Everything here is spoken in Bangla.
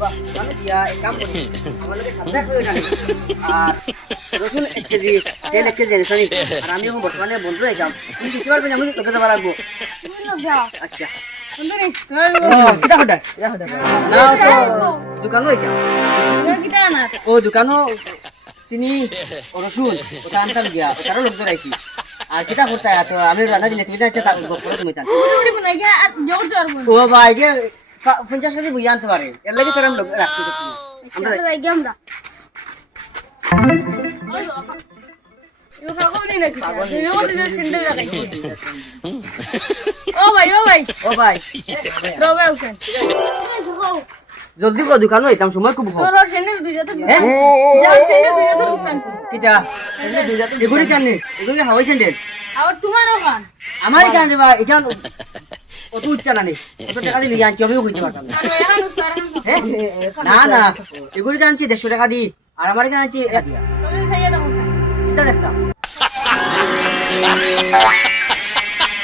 বাহ, মানে দিয়া এক কাম করি আমাদেরকে সাবধান করে জানি আর রসুন 1 কেজি তেল 1 কেজি এনেছনি আর আমি এখন বর্তমানে বন্ধু হইলাম তুমি দিতে পারবেন আমি তোকে দেওয়া লাগবো আচ্ছা কিটা হটা না তো দোকানও হইতাম ও দোকানও চিনি ও রসুন ওটা আনতাম গিয়া ওটারও লোক ধরাইছি আর কিটা করতে তো আমি রান্না দিলে তুমি যাচ্ছে তার গপ করে তুমি ও ভাই গে 50 কেজি বুঝে আনতে পারে এর লাগে তোর আমি লোক রাখছি তো আমরা ও ভাই জলদি কো দোকান হইতাম সময় খুব কম কিটা এগুলি জানি এগুলি হাওয়াই স্যান্ডেল আমার জানি বা এটা অত উচ্চা না নি অত টাকা দিয়ে নিয়ে আনছি আমিও বুঝতে পারতাম না না না এগুলি জানছি 150 টাকা দি আর আমার জানছি এটা দেখতাম